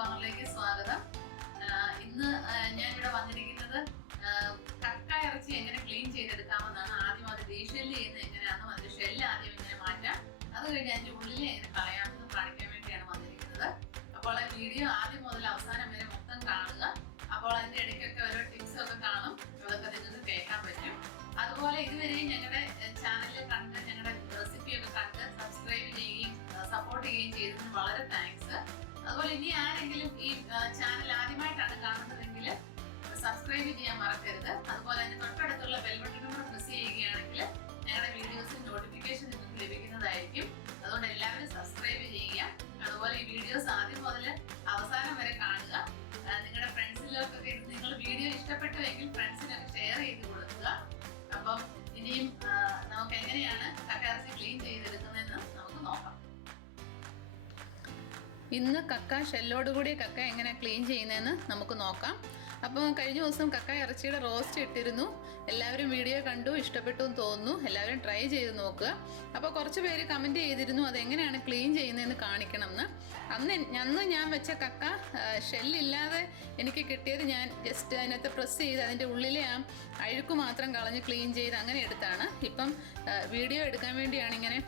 കോർണറിലേക്ക് സ്വാഗതം. ഇന്ന് ഞാൻ ഇവിടെ വന്നിരിക്കുന്നത് കക്ക ഇറച്ചി എങ്ങനെ ക്ലീൻ ചെയ്തെടുക്കാമെന്നാണ്. ആദ്യം അത് ഡീഷെല്ല് ചെയ്യുന്നത് എങ്ങനെയാണെന്നും അതിന്റെ ഷെല്ല് ആദ്യം എങ്ങനെ മാറ്റാം, അത് കഴിഞ്ഞ് അതിന്റെ ഉള്ളിൽ എങ്ങനെ കളയാമെന്നും കാണിക്കാൻ വേണ്ടിയാണ് വന്നിരിക്കുന്നത്. അപ്പോൾ ആ വീഡിയോ ആദ്യം മുതൽ അവസാനം വരെ മൊത്തം കാണുക. അപ്പോൾ അതിന്റെ ഇടയ്ക്കൊക്കെ ഓരോ ടിപ്സ് ഒക്കെ കാണും, അതൊക്കെ നിങ്ങൾക്ക് കേൾക്കാൻ പറ്റും. അതുപോലെ ഇതുവരെയും ഞങ്ങളുടെ ചാനലിൽ കണ്ട് ഞങ്ങളുടെ റെസിപ്പി ഒക്കെ കണ്ട് സബ്സ്ക്രൈബ് ചെയ്യുകയും സപ്പോർട്ട് ചെയ്യുകയും ചെയ്തതിന് വളരെ താങ്ക്സ്. അതുപോലെ ഇനി ആരെങ്കിലും ഈ ചാനൽ ആദ്യമായിട്ടാണ് കാണുന്നതെങ്കിൽ സബ്സ്ക്രൈബ് ചെയ്യാൻ മറക്കരുത്. അതുപോലെ തന്നെ തൊട്ടടുത്തുള്ള ബെൽ ബട്ടൺ കൂടെ പ്രസ് ചെയ്യുകയാണെങ്കിൽ ഞങ്ങളുടെ വീഡിയോസിന് നോട്ടിഫിക്കേഷൻ നിങ്ങൾക്ക് ലഭിക്കുന്നതായിരിക്കും. അതുകൊണ്ട് എല്ലാവരും സബ്സ്ക്രൈബ് ചെയ്യുക. അതുപോലെ ഈ വീഡിയോസ് ആദ്യം മുതൽ അവസാനം വരെ കാണുക. നിങ്ങളുടെ ഫ്രണ്ട്സിലൊക്കെ നിങ്ങൾ വീഡിയോ ഇഷ്ടപ്പെട്ടുവെങ്കിൽ ഫ്രണ്ട്സിനൊക്കെ ഷെയർ ചെയ്ത് കൊടുക്കുക. അപ്പം ഇനിയും നമുക്ക് എങ്ങനെയാണ് കക്ക ഇറച്ചി ക്ലീൻ ചെയ്തെടുക്കുന്നതെന്ന് നമുക്ക് നോക്കാം. ഇന്ന് കക്ക ഷെല്ലോട് കൂടിയ കക്ക എങ്ങനെ ക്ലീൻ ചെയ്യുന്നതെന്ന് നമുക്ക് നോക്കാം. അപ്പം കഴിഞ്ഞ ദിവസം കക്ക ഇറച്ചിയുടെ റോസ്റ്റ് ഇട്ടിരുന്നു. എല്ലാവരും വീഡിയോ കണ്ടു, ഇഷ്ടപ്പെട്ടു എന്ന് തോന്നുന്നു. എല്ലാവരും ട്രൈ ചെയ്ത് നോക്കുക. അപ്പോൾ കുറച്ച് പേര് കമൻറ്റ് ചെയ്തിരുന്നു അതെങ്ങനെയാണ് ക്ലീൻ ചെയ്യുന്നതെന്ന് കാണിക്കണം എന്ന്. അന്ന് ഞാൻ വെച്ച കക്ക ഷെല്ലില്ലാതെ എനിക്ക് കിട്ടിയത് ഞാൻ ജസ്റ്റ് അതിനകത്ത് പ്രസ് ചെയ്ത് അതിൻ്റെ ഉള്ളിലെ ആ അഴുക്ക് മാത്രം കളഞ്ഞ് ക്ലീൻ ചെയ്ത് അങ്ങനെ എടുത്താണ്. ഇപ്പം വീഡിയോ എടുക്കാൻ വേണ്ടിയാണ് ഇങ്ങനെ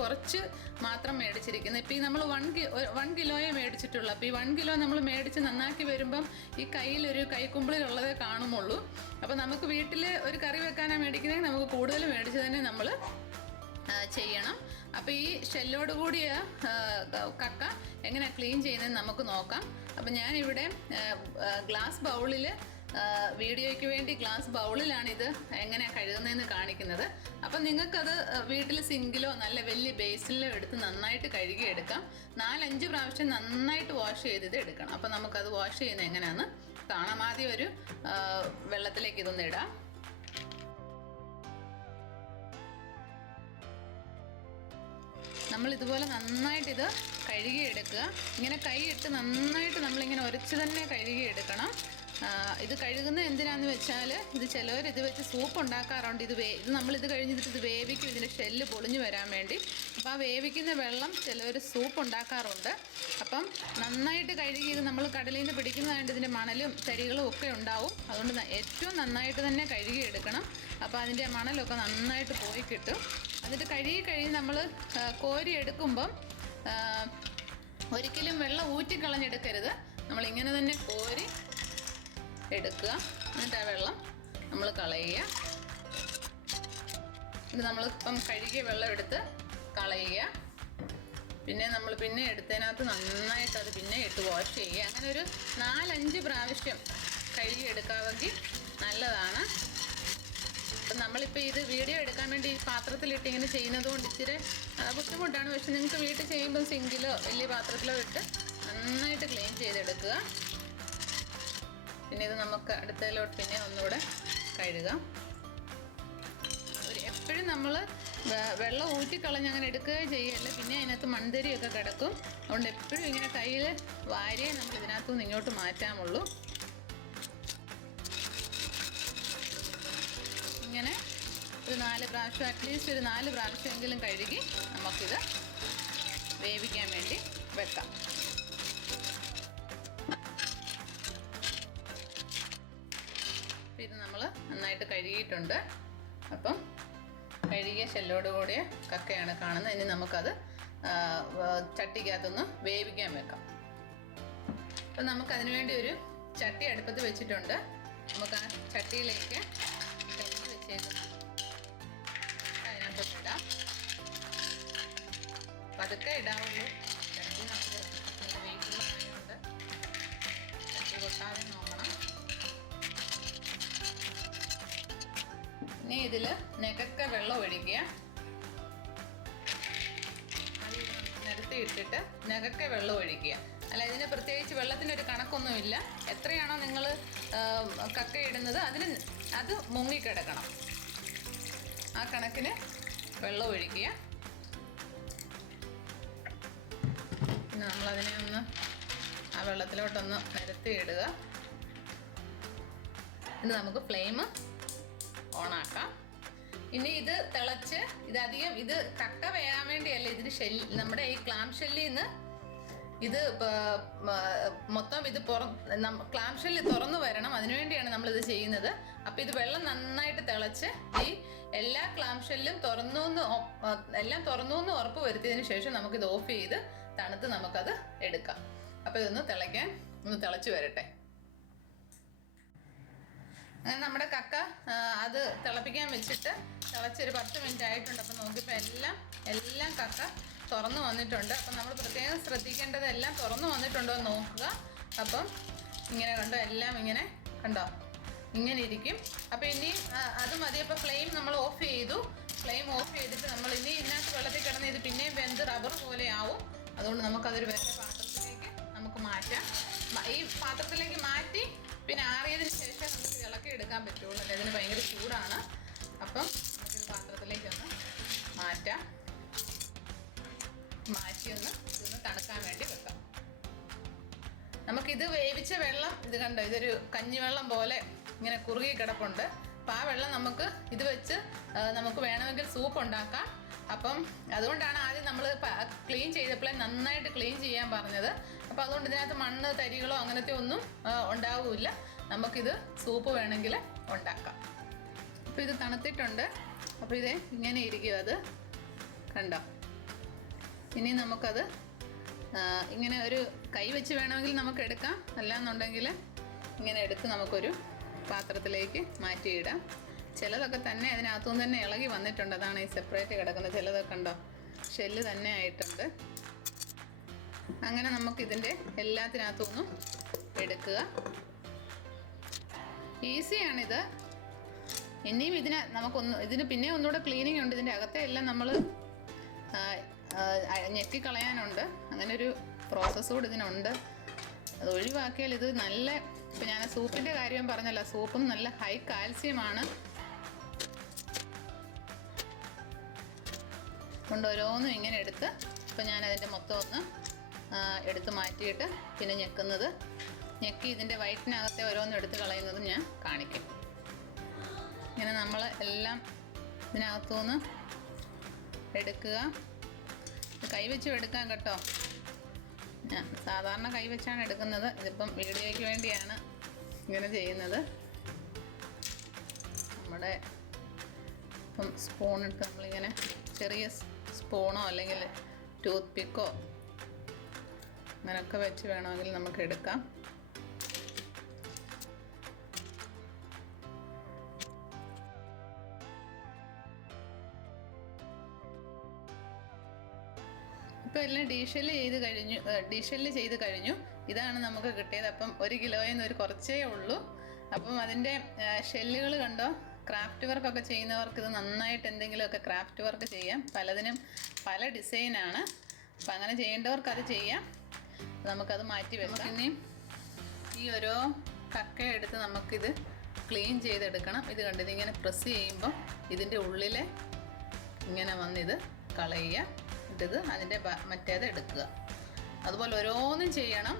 കുറച്ച് മാത്രം മേടിച്ചിരിക്കുന്നത്. ഇപ്പം ഈ നമ്മൾ 1 കിലോയെ മേടിച്ചിട്ടുള്ളൂ. അപ്പോൾ ഈ 1 കിലോ നമ്മൾ മേടിച്ച് നന്നാക്കി വരുമ്പം ഈ കയ്യിലൊരു കൈക്കുമ്പിളിലുള്ളതേ കാണുമുള്ളൂ. അപ്പോൾ നമുക്ക് വീട്ടിൽ ഒരു കറി വെക്കാനാണ് മേടിക്കുന്നതെങ്കിൽ നമുക്ക് കൂടുതൽ മേടിച്ച് തന്നെ നമ്മൾ ചെയ്യണം. അപ്പോൾ ഈ ഷെല്ലോട് കൂടിയ കക്ക എങ്ങനെ ക്ലീൻ ചെയ്യുന്നതെന്ന് നമുക്ക് നോക്കാം. അപ്പം ഞാനിവിടെ ഗ്ലാസ് ബൗളിൽ വീഡിയോയ്ക്ക് വേണ്ടി ഗ്ലാസ് ബൗളിലാണ് ഇത് എങ്ങനെ കഴുകുന്നതെന്ന് കാണിക്കുന്നത്. അപ്പം നിങ്ങൾക്കത് വീട്ടിൽ സിങ്കിലോ നല്ല വലിയ ബേസിലോ എടുത്ത് നന്നായിട്ട് കഴുകിയെടുക്കാം. 4-5 പ്രാവശ്യം നന്നായിട്ട് വാഷ് ചെയ്ത് എടുക്കണം. അപ്പം നമുക്കത് വാഷ് ചെയ്യുന്നത് എങ്ങനെയാണെന്ന് കാണാം. ആദ്യം ഒരു വെള്ളത്തിലേക്ക് ഇതൊന്ന് ഇടാം. നമ്മൾ ഇതുപോലെ നന്നായിട്ട് ഇത് കഴുകിയെടുക്കുക. ഇങ്ങനെ കൈയിട്ട് നന്നായിട്ട് നമ്മളിങ്ങനെ ഉരച്ച് തന്നെ കഴുകിയെടുക്കണം. ഇത് കഴുകുന്നത് എന്തിനാന്ന് വെച്ചാൽ ഇത് ചിലവർ ഇത് വെച്ച് സൂപ്പ് ഉണ്ടാക്കാറുണ്ട്. ഇത് നമ്മളിത് കഴിഞ്ഞിട്ട് ഇത് വേവിക്കും, ഇതിൻ്റെ ഷെല്ല് പൊളിഞ്ഞു വരാൻ വേണ്ടി. അപ്പോൾ ആ വേവിക്കുന്ന വെള്ളം ചിലവർ സൂപ്പ് ഉണ്ടാക്കാറുണ്ട്. അപ്പം നന്നായിട്ട് കഴുകി ഇത് നമ്മൾ കടലിൽ നിന്ന് പിടിക്കുന്നതായിട്ട് ഇതിൻ്റെ മണലും തരികളും ഒക്കെ ഉണ്ടാവും. അതുകൊണ്ട് ഏറ്റവും നന്നായിട്ട് തന്നെ കഴുകിയെടുക്കണം. അപ്പോൾ അതിൻ്റെ മണലൊക്കെ നന്നായിട്ട് പോയി കിട്ടും. എന്നിട്ട് കഴുകി നമ്മൾ കോരി എടുക്കുമ്പം ഒരിക്കലും വെള്ളം ഊറ്റിക്കളഞ്ഞെടുക്കരുത്. നമ്മളിങ്ങനെ തന്നെ കോരി എടുക്കുക. എന്നിട്ട് ആ വെള്ളം നമ്മൾ കളയുക. ഇത് നമ്മളിപ്പം കഴുകിയ വെള്ളം എടുത്ത് കളയുക. പിന്നെ എടുത്തതിനകത്ത് നന്നായിട്ട് അത് പിന്നെ ഇട്ട് വാഷ് ചെയ്യുക. അങ്ങനെ ഒരു 4-5 പ്രാവശ്യം കഴുകിയെടുക്കാമെങ്കിൽ നല്ലതാണ്. അപ്പം നമ്മളിപ്പോൾ ഇത് വീഡിയോ എടുക്കാൻ വേണ്ടി ഈ പാത്രത്തിലിട്ട് ഇങ്ങനെ ചെയ്യുന്നത് കൊണ്ട് ഇച്ചിരി ബുദ്ധിമുട്ടാണ്. പക്ഷെ നിങ്ങൾക്ക് വീട്ടിൽ ചെയ്യുമ്പോൾ സിങ്കിലോ വലിയ പാത്രത്തിലോ ഇട്ട് നന്നായിട്ട് ക്ലീൻ ചെയ്തെടുക്കുക. പിന്നെ ഇത് നമുക്ക് അടുത്തതിലോട്ട് പിന്നെ ഒന്നുകൂടെ കഴുകാം. എപ്പോഴും നമ്മൾ വെള്ളം ഊറ്റിക്കളഞ്ഞ് അങ്ങനെ എടുക്കുകയോ ചെയ്യല്ല. പിന്നെ അതിനകത്ത് മൺതരിയൊക്കെ കിടക്കും. അതുകൊണ്ട് എപ്പോഴും ഇങ്ങനെ കയ്യിൽ വാരിയേ നമ്മൾ ഇതിനകത്തുനിന്ന് ഇങ്ങോട്ട് മാറ്റാമുള്ളൂ. ഇങ്ങനെ ഒരു 4 പ്രാവശ്യം അറ്റ്ലീസ്റ്റ് ഒരു 4 പ്രാവശ്യമെങ്കിലും കഴുകി നമുക്കിത് വേവിക്കാൻ വേണ്ടി വെക്കാം. ഇത് നമ്മൾ നന്നായിട്ട് കഴുകിയിട്ടുണ്ട്. അപ്പം കഴുകിയ ഷെല്ലോട് കൂടിയ കക്കയാണ് കാണുന്നത്. ഇനി നമുക്കത് ചട്ടിക്കകത്തൊന്ന് വേവിക്കാൻ വെക്കാം. അപ്പം നമുക്കതിന് വേണ്ടി ഒരു ചട്ടി അടുപ്പത്ത് വെച്ചിട്ടുണ്ട്. നമുക്ക് ആ ചട്ടിയിലേക്ക് വെച്ചേക്കുന്ന അതിനകത്തോട്ട് ഇടാം. പതുക്കെ ഇടാവുള്ളൂ. ചട്ടി നമുക്ക് നല്ല വെയിറ്റുള്ളതായതുകൊണ്ട് ചട്ടി കൊട്ടാതെ നോക്കണം. ഇനി ഇതിൽ നെകക്ക വെള്ളം ഒഴിക്കുക. നിരത്തി ഇട്ടിട്ട് നെകക്ക വെള്ളം ഒഴിക്കുക. അല്ല, ഇതിന് പ്രത്യേകിച്ച് വെള്ളത്തിനൊരു കണക്കൊന്നുമില്ല. എത്രയാണോ നിങ്ങൾ കക്ക ഇടുന്നത് അത് മുങ്ങിക്കിടക്കണം. ആ കണക്കിന് വെള്ളം ഒഴിക്കുക. പിന്നെ നമ്മളതിനെ ഒന്ന് ആ വെള്ളത്തിലോട്ടൊന്ന് നിരത്തി ഇടുക. ഇത് നമുക്ക് ഫ്ലെയിം ഓണാക്കാം. ഇനി ഇത് തിളച്ച് ഇത് കക്ക വേകാൻ വേണ്ടിയല്ല, ഇതിന് നമ്മുടെ ഈ ക്ലാം ഷെല്ലിൽ നിന്ന് ഇത് മൊത്തം ഇത് ക്ലാം ഷെല്ല് തുറന്നു വരണം, അതിനുവേണ്ടിയാണ് നമ്മളിത് ചെയ്യുന്നത്. അപ്പം ഇത് വെള്ളം നന്നായിട്ട് തിളച്ച് ഈ എല്ലാ ക്ലാം ഷെല്ലും എല്ലാം തുറന്നു എന്ന് ഉറപ്പ് വരുത്തിയതിന് ശേഷം നമുക്കിത് ഓഫ് ചെയ്ത് തണുത്ത് നമുക്കത് എടുക്കാം. അപ്പം ഇതൊന്ന് ഒന്ന് തിളച്ച് വരട്ടെ. അങ്ങനെ നമ്മുടെ കക്ക അത് തിളപ്പിക്കാൻ വെച്ചിട്ട് തിളച്ചൊരു 10 മിനിറ്റ് ആയിട്ടുണ്ട്. അപ്പം നോക്കിയപ്പോൾ എല്ലാം കക്ക തുറന്നു വന്നിട്ടുണ്ട്. അപ്പം നമ്മൾ പ്രത്യേകം ശ്രദ്ധിക്കേണ്ടത് എല്ലാം തുറന്നു വന്നിട്ടുണ്ടോ എന്ന് നോക്കുക. അപ്പം ഇങ്ങനെ കണ്ടോ, എല്ലാം ഇങ്ങനെ കണ്ടോ, ഇങ്ങനെ ഇരിക്കും. അപ്പം ഇനി അത് മതി. അപ്പം ഫ്ലെയിം നമ്മൾ ഓഫ് ചെയ്തു. ഫ്ലെയിം ഓഫ് ചെയ്തിട്ട് നമ്മൾ ഇനി ഇതിനകത്ത് വെള്ളത്തിൽ കിടന്ന് ഇത് പിന്നെയും വെന്ത് റബ്ബർ പോലെ ആവും. അതുകൊണ്ട് നമുക്കതൊരു വേറെ പാത്രത്തിലേക്ക് നമുക്ക് മാറ്റാം. ഈ പാത്രത്തിലേക്ക് മാറ്റി പിന്നെ ആറിയതിന് ശേഷം നമുക്ക് ഇളക്കി എടുക്കാൻ പറ്റുള്ളൂ. അല്ലെ, ഇതിന് ഭയങ്കര ചൂടാണ്. അപ്പം നമുക്കിത് പാത്രത്തിലേക്കൊന്ന് മാറ്റി ഇതൊന്ന് തണുക്കാൻ വേണ്ടി വെക്കാം. നമുക്കിത് വേവിച്ച വെള്ളം ഇത് കണ്ടോ, ഇതൊരു കഞ്ഞിവെള്ളം പോലെ ഇങ്ങനെ കുറുകി കിടപ്പുണ്ട്. അപ്പം ആ വെള്ളം നമുക്ക് ഇത് വെച്ച് നമുക്ക് വേണമെങ്കിൽ സൂപ്പ് ഉണ്ടാക്കാം. അപ്പം അതുകൊണ്ടാണ് ആദ്യം നമ്മൾ ക്ലീൻ ചെയ്തപ്പോഴേ നന്നായിട്ട് ക്ലീൻ ചെയ്യാൻ പറഞ്ഞത്. അപ്പം അതുകൊണ്ട് ഇതിനകത്ത് മണ്ണ് തരികളോ അങ്ങനത്തെ ഒന്നും ഉണ്ടാവില്ല. നമുക്കിത് സൂപ്പ് വേണമെങ്കിൽ ഉണ്ടാക്കാം. അപ്പോൾ ഇത് തണുത്തിട്ടുണ്ട്. അപ്പോൾ ഇത് ഇങ്ങനെ ഇരിക്കും, അത് കണ്ടോ. ഇനി നമുക്കത് ഇങ്ങനെ ഒരു കൈ വെച്ച് വേണമെങ്കിൽ നമുക്ക് എടുക്കാം, അല്ലാന്നുണ്ടെങ്കിൽ ഇങ്ങനെ എടുത്ത് നമുക്കൊരു പാത്രത്തിലേക്ക് മാറ്റിയിടാം. ചിലതൊക്കെ തന്നെ അതിനകത്തുനിന്ന് തന്നെ ഇളകി വന്നിട്ടുണ്ട്, അതാണ് ഈ സെപ്പറേറ്റ് കിടക്കുന്നത്. ചിലതൊക്കെ ഉണ്ടോ ഷെല്ല് തന്നെ ആയിട്ടുണ്ട്. അങ്ങനെ നമുക്കിതിൻ്റെ എല്ലാത്തിനകത്തുനിന്നും എടുക്കുക. ഈസിയാണിത്. ഇനിയും ഇതിന് പിന്നെ ഒന്നുകൂടെ ക്ലീനിങ് ഉണ്ട്. ഇതിൻ്റെ അകത്തെ എല്ലാം നമ്മൾ ഞെക്കിക്കളയാനുണ്ട്. അങ്ങനെ ഒരു പ്രോസസ്സ് കൂടി ഇതിനുണ്ട്. അത് ഒഴിവാക്കിയാൽ ഇത് നല്ല, ഇപ്പം ഞാൻ സൂപ്പിൻ്റെ കാര്യം പറഞ്ഞല്ലോ, സൂപ്പും നല്ല ഹൈ കാൽസ്യമാണ്. കൊണ്ട് ഓരോന്നും ഇങ്ങനെ എടുത്ത് ഇപ്പം ഞാനതിൻ്റെ മൊത്തം ഒന്ന് എടുത്ത് മാറ്റിയിട്ട് പിന്നെ ഞെക്കി ഇതിൻ്റെ വയറ്റിനകത്തെ ഓരോന്നും എടുത്ത് കളയുന്നതും ഞാൻ കാണിക്കും. ഇങ്ങനെ നമ്മൾ എല്ലാം ഇതിനകത്തുനിന്ന് എടുക്കുക. കൈവച്ചും എടുക്കാം കേട്ടോ. ഞാൻ സാധാരണ കൈവച്ചാണ് എടുക്കുന്നത്. ഇതിപ്പം വീഡിയോയ്ക്ക് വേണ്ടിയാണ് ഇങ്ങനെ ചെയ്യുന്നത്. നമ്മുടെ ഇപ്പം സ്പൂണിട്ട് നമ്മളിങ്ങനെ ചെറിയ സ്പൂണോ അല്ലെങ്കിൽ ടൂത്ത് പിക്കോ അങ്ങനെയൊക്കെ വെച്ച് വേണമെങ്കിൽ നമുക്ക് എടുക്കാം. ഇപ്പോൾ എല്ലാം ഡീഷെല്ല് ചെയ്ത് കഴിഞ്ഞു. ഇതാണ് നമുക്ക് കിട്ടിയത്. അപ്പം 1 കിലോയിൽ നിന്ന് ഒരു കുറച്ചേ ഉള്ളൂ. അപ്പം അതിൻ്റെ ഷെല്ലുകൾ കണ്ടോ. ക്രാഫ്റ്റ് വർക്കൊക്കെ ചെയ്യുന്നവർക്ക് ഇത് നന്നായിട്ട് എന്തെങ്കിലുമൊക്കെ ക്രാഫ്റ്റ് വർക്ക് ചെയ്യാം. പലതിനും പല ഡിസൈനാണ്. അപ്പം അങ്ങനെ ചെയ്യേണ്ടവർക്ക് അത് ചെയ്യാം. നമുക്കത് മാറ്റി വെക്കാം. ഇനിയും ഈ ഓരോ കക്ക എടുത്ത് നമുക്കിത് ക്ലീൻ ചെയ്തെടുക്കണം. ഇത് കണ്ടിത് ഇങ്ങനെ പ്രസ് ചെയ്യുമ്പോൾ ഇതിൻ്റെ ഉള്ളിൽ ഇങ്ങനെ വന്നിത് കളയുക. ഇത് അതിൻ്റെ മറ്റേത് എടുക്കുക. അതുപോലെ ഓരോന്നും ചെയ്യണം.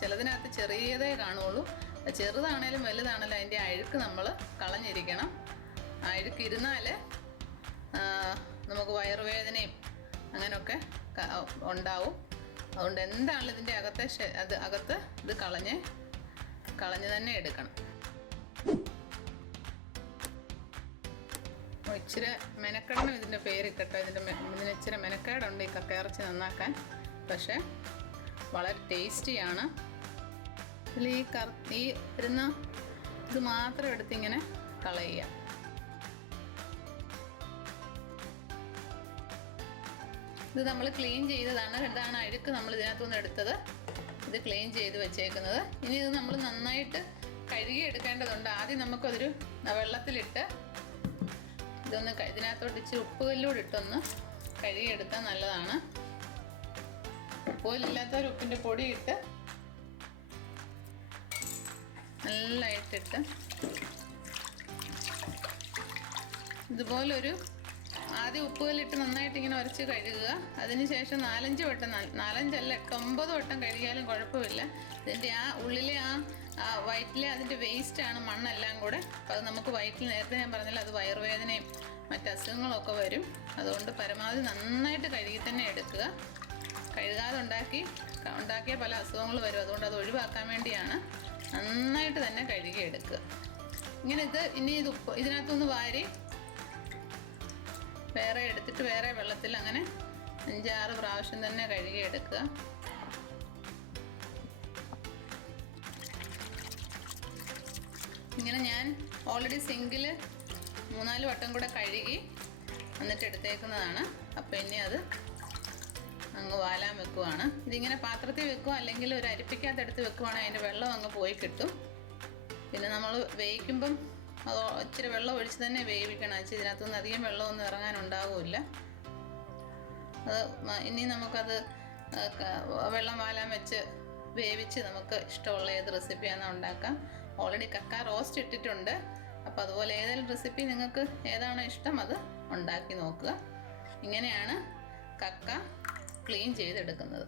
ചിലതിനകത്ത് ചെറിയതേ കാണുള്ളൂ. ചെറുതാണേലും വലുതാണേലും അതിൻ്റെ അഴുക്ക് നമ്മൾ കളഞ്ഞിരിക്കണം. അഴുക്ക് ഇരുന്നാൽ നമുക്ക് വയറുവേദനയും അങ്ങനെയൊക്കെ ഉണ്ടാവും. അതുകൊണ്ട് എന്താണെങ്കിലും ഇതിൻ്റെ അകത്ത് ഇത് കളഞ്ഞ് തന്നെ എടുക്കണം. ഇച്ചിരി മെനക്കെടണം ഇതിൻ്റെ പേര് കേട്ടോ. ഇതിന് ഇച്ചിരി മെനക്കേടുണ്ട് ഈ കക്കയിറച്ചി നന്നാക്കാൻ. പക്ഷേ വളരെ ടേസ്റ്റിയാണ്. ഇതിൽ ഈ വരുന്ന ഇത് മാത്രം എടുത്തിങ്ങനെ കളയുക. ഇത് നമ്മൾ ക്ലീൻ ചെയ്തതാണ്. ഇതാണ് അഴുക്ക് നമ്മൾ ഇതിനകത്തുനിന്ന് എടുത്തത്. ഇത് ക്ലീൻ ചെയ്ത് വെച്ചേക്കുന്നത്. ഇനി ഇത് നമ്മൾ നന്നായിട്ട് കഴുകി എടുക്കേണ്ടതുണ്ട്. ആദ്യം നമുക്കതൊരു വെള്ളത്തിലിട്ട് ഇതൊന്ന് ഇതിനകത്തോട്ട് ഇച്ചിരി ഉപ്പുകല്ലൂടെ ഇട്ടൊന്ന് കഴുകിയെടുത്താൽ നല്ലതാണ്. ഉപ്പുകല്ലില്ലാത്തവർ ഉപ്പിൻ്റെ പൊടി ഇട്ട് നല്ലതായിട്ടിട്ട് ഇതുപോലൊരു ആദ്യം ഉപ്പുകല്ലിട്ട് നന്നായിട്ട് ഇങ്ങനെ ഉരച്ച് കഴുകുക. അതിനുശേഷം 4-5 വട്ടം, 4-5 അല്ല 9 വട്ടം കഴുകിയാലും കുഴപ്പമില്ല. ഇതിൻ്റെ ആ ഉള്ളിലെ ആ വയറ്റിലെ അതിൻ്റെ വേസ്റ്റാണ്, മണ്ണെല്ലാം കൂടെ. അപ്പോൾ അത് നമുക്ക് വയറ്റിൽ നേരത്തെ ഞാൻ പറഞ്ഞില്ല, അത് വയറുവേദനയും മറ്റ് അസുഖങ്ങളൊക്കെ വരും. അതുകൊണ്ട് പരമാവധി നന്നായിട്ട് കഴുകി തന്നെ എടുക്കുക. കഴുകാതെ ഉണ്ടാക്കിയ പല അസുഖങ്ങൾ വരും. അതുകൊണ്ട് അത് ഒഴിവാക്കാൻ വേണ്ടിയാണ് നന്നായിട്ട് തന്നെ കഴുകിയെടുക്കുക. ഇങ്ങനെ ഇനി ഇതിനകത്തുനിന്ന് വാരി വേറെ എടുത്തിട്ട് വേറെ വെള്ളത്തിൽ അങ്ങനെ 5-6 പ്രാവശ്യം തന്നെ കഴുകിയെടുക്കുക. ഇങ്ങനെ ഞാൻ ഓൾറെഡി സിങ്കിൽ 3-4 വട്ടം കൂടെ കഴുകി എന്നിട്ട് എടുത്തേക്കുന്നതാണ്. അപ്പോൾ ഇനി അത് അങ്ങ് വാലാൻ വെക്കുവാണ്. ഇതിങ്ങനെ പാത്രത്തിൽ വെക്കുക, അല്ലെങ്കിൽ ഒരു അരിപ്പിക്കകത്തെടുത്ത് വെക്കുവാണെങ്കിൽ അതിൻ്റെ വെള്ളം അങ്ങ് പോയി കിട്ടും. പിന്നെ നമ്മൾ വേവിക്കുമ്പം അത് ഇച്ചിരി വെള്ളം ഒഴിച്ച് തന്നെ വേവിക്കണം. ഇതിനകത്തുനിന്ന് അധികം വെള്ളമൊന്നും ഇറങ്ങാനുണ്ടാവില്ല. ഇനി നമുക്കത് വെള്ളം വാലാൻ വെച്ച് വേവിച്ച് നമുക്ക് ഇഷ്ടമുള്ള ഏത് റെസിപ്പിയാണെന്ന് ഉണ്ടാക്കാം. ഓൾറെഡി കക്ക റോസ്റ്റ് ഇട്ടിട്ടുണ്ട്. അപ്പോൾ അതുപോലെ ഏതെങ്കിലും റെസിപ്പി നിങ്ങൾക്ക് ഏതാണോ ഇഷ്ടം അത് ഉണ്ടാക്കി നോക്കുക. ഇങ്ങനെയാണ് കക്ക ക്ലീൻ ചെയ്തെടുക്കുന്നത്.